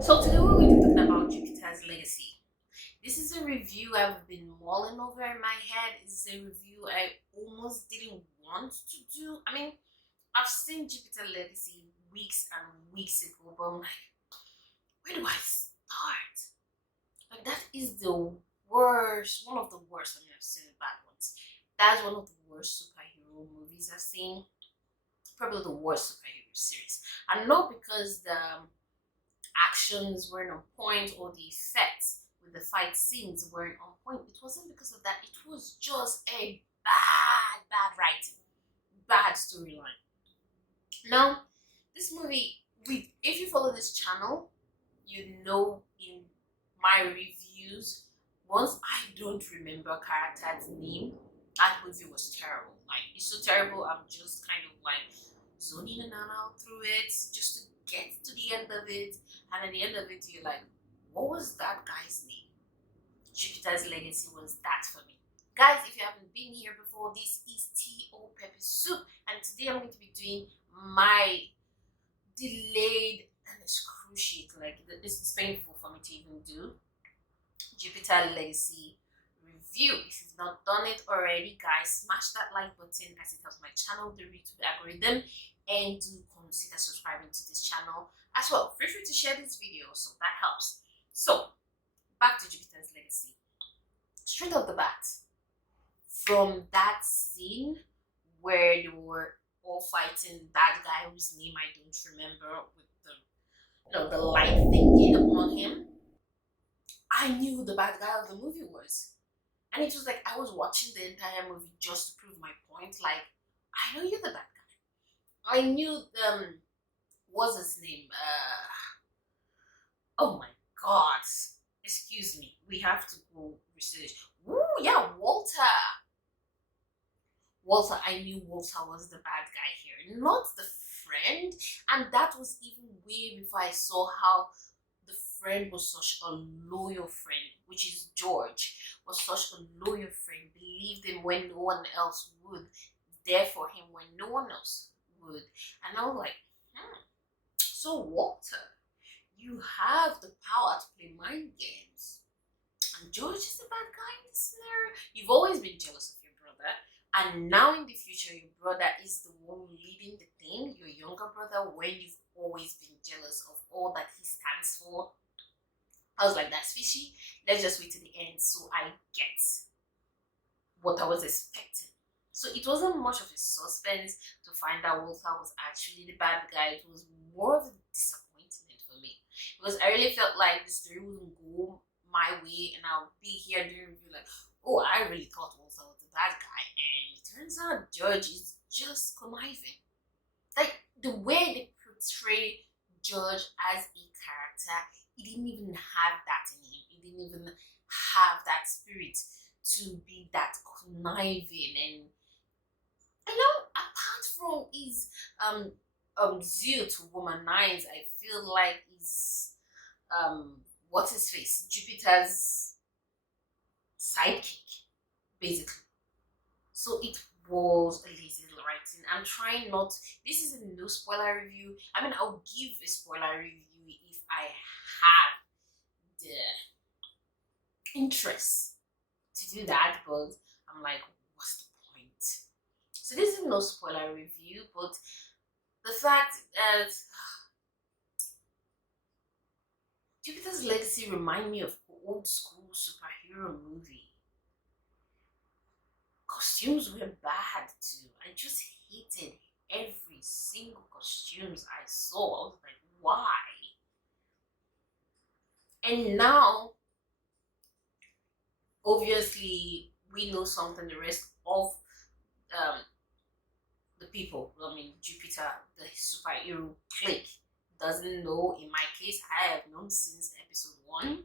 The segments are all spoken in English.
So today we're going to be talking about Jupiter's legacy. This is a review I've been mulling over in my head. It's a review I almost didn't want to do. I've seen Jupiter Legacy weeks and weeks ago, but I'm like, where do I start? Like that is the worst, one of the worst. I've seen the bad ones. That's one of the worst superhero movies I've seen. Probably the worst superhero series. And not because the actions weren't on point or the effects with the fight scenes weren't on point. It wasn't because of that. It was just a bad writing, bad storyline. Now, this movie, if you follow this channel, you know in my reviews, once I don't remember a character's name, that movie was terrible. Like, it's so terrible, I'm just kind of like zoning in and out through it just to get to the end of it. And at the end of it, you're like, what was that guy's name? Jupiter's Legacy was that for me. Guys, if you haven't been here before, this is T.O. Pepper Soup. And today I'm going to be doing my delayed and excruciating, like this is painful for me to even do, Jupiter Legacy review. If you've not done it already, guys, smash that like button as it helps my channel, the YouTube algorithm, and do consider subscribing to this channel as well. Feel free to share this video, so that helps. So back to Jupiter's Legacy. Straight off the bat, from that scene where they were all fighting that guy whose name I don't remember, with the the light thinking upon him, I knew who the bad guy of the movie was. And it was like I was watching the entire movie just to prove my point. Like, I know you're the bad guy. I knew what's his name? Oh my god. Excuse me. We have to go research. Ooh, yeah, Walter. Walter, I knew Walter was the bad guy here, not the friend. And that was even way before I saw how the friend was such a loyal friend, which is George, was such a loyal friend, believed him when no one else would, there for him when no one else would. And I was like, so Walter, you have the power to play mind games. And George is the bad guy in this scenario. You've always been jealous of your brother. And now in the future, your brother is the one leading the thing, your younger brother, when you've always been jealous of all that he stands for. I was like, that's fishy. Let's just wait to the end so I get what I was expecting. So it wasn't much of a suspense to find out Walter was actually the bad guy. It was more of a disappointment for me. Because I really felt like the story wouldn't go my way and I'll be here doing review like, oh, I really thought Walter was the bad guy. And it turns out George is just conniving. Like, the way they portray George as a character, he didn't even have that in him. He didn't even have that spirit to be that conniving. And apart from his zeal to womanize, I feel like he's what's his face? Jupiter's sidekick, basically. So it was a lazy writing. I'm trying not. This is a no spoiler review. I'll give a spoiler review if I have the interest to do that, but I'm like, what's the point? So this is no spoiler review, but the fact that Jupiter's Legacy remind me of old school superhero movie. Costumes were bad too. I just hated every single costumes I saw. I was like, why? And now, obviously, we know something. The rest of the people, Jupiter, the superhero clique, doesn't know. In my case, I have known since episode 1.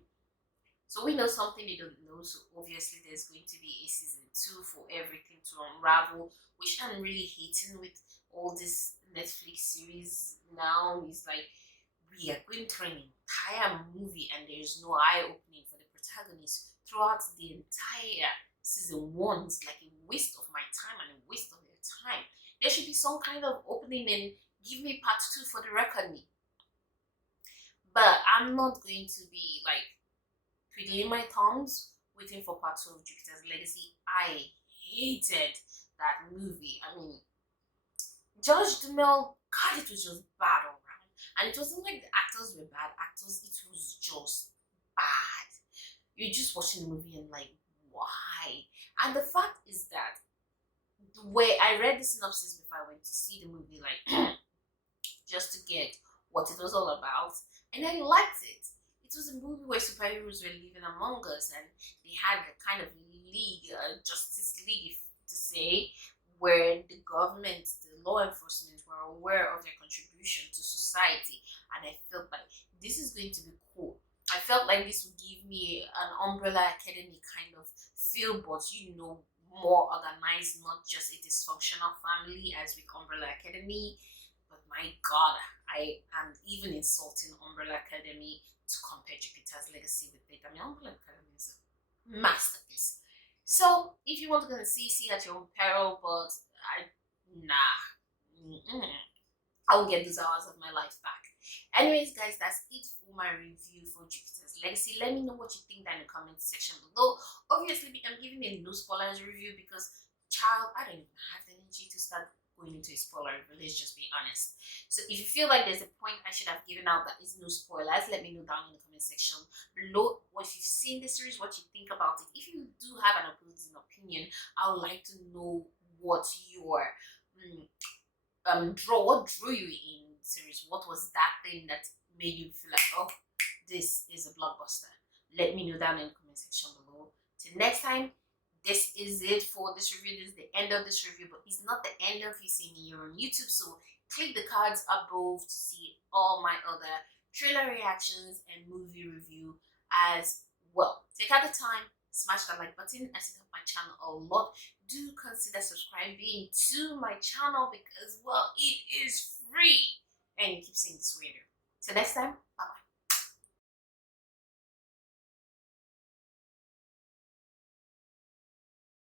So we know something they don't know. So obviously there's going to be a season 2 for everything to unravel, which I'm really hating with all this Netflix series now. It's like we are going through an entire movie and there's no eye opening for the protagonist throughout the entire season 1. It's like a waste of my time and a waste of their time. There should be some kind of opening and give me part 2 for the reckoning. But I'm not going to be like twiddling my thumbs waiting for part 2 of Jupiter's Legacy. I hated that movie. I mean, Josh Duhamel, God, it was just bad all around. And it wasn't like the actors were bad actors, it was just bad. You're just watching the movie and like, why? And the fact is that the way I read the synopsis before I went to see the movie, like just to get what it was all about, and I liked it. It was a movie where superheroes were living among us, and they had a kind of league, Justice League, to say, where the government, the law enforcement were aware of their contribution to society, and I felt like this is going to be cool. I felt like this would give me an Umbrella Academy kind of feel, but more organized, not just a dysfunctional family as with Umbrella Academy. But my God, I am even insulting Umbrella Academy to compare Jupiter's Legacy with it. I mean, Umbrella Academy is a masterpiece. So, if you want to go and see at your own peril, but nah. I will get those hours of my life back. Anyways, guys, that's it for my review for Jupiter's Legacy. Let me know what you think down in the comment section below. Obviously, I'm giving a no spoilers review because, child, I don't even have the energy to start going into a spoiler review. Let's just be honest. So if you feel like there's a point I should have given out that is no spoilers, let me know down in the comment section below. What if you've seen the series, what you think about it. If you do have an opposing opinion, I would like to know what your what drew you in the series. What was that thing that made you feel like, oh, this is a blockbuster? Let me know down in the comment section below. Till next time, this is it for this review. This is the end of this review, but it's not the end of you seeing me here on YouTube. So click the cards above to see all my other trailer reactions and movie review as well. Take out the time, smash that like button, as it helps my channel a lot. Do consider subscribing to my channel because, well, it is free and it keeps saying this weirder. Till next time, bye bye.